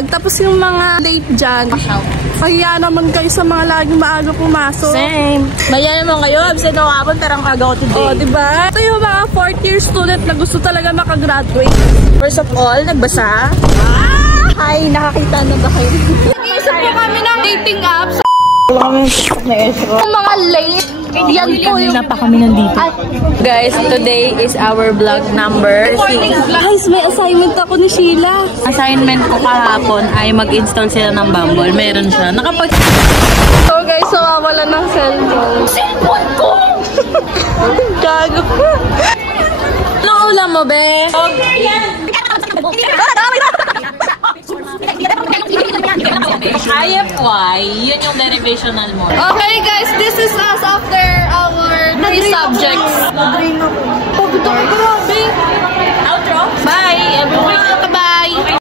vlog. Tapos yung mga late dyan, pahiya naman kayo sa mga laging maaga pumasok. Same. Maya naman kayo, absent ako hapon, pero ang aga ko today. O, diba? Ito yung mga 4th year student na gusto talaga makagraduate. First of all, nagbasa. Hi, nakakita na ba kayo? Nag-iisip po kami ng dating apps. Wala kami na esro. Yung mga late, yan po yung... Pa kami nandito. Guys, today is our vlog number 6. Guys, may assignment ako ni Sheila. Assignment ko kahapon ay mag-install sila ng Bumble. Meron siya. So guys, nawawala ng cellphone. Cellphone ko! Gago. Anong ulam mo, be? IFY, yun yung derivational mo. Okay guys, this is us after our 3 subjects. Outro? Bye, everyone. Bye!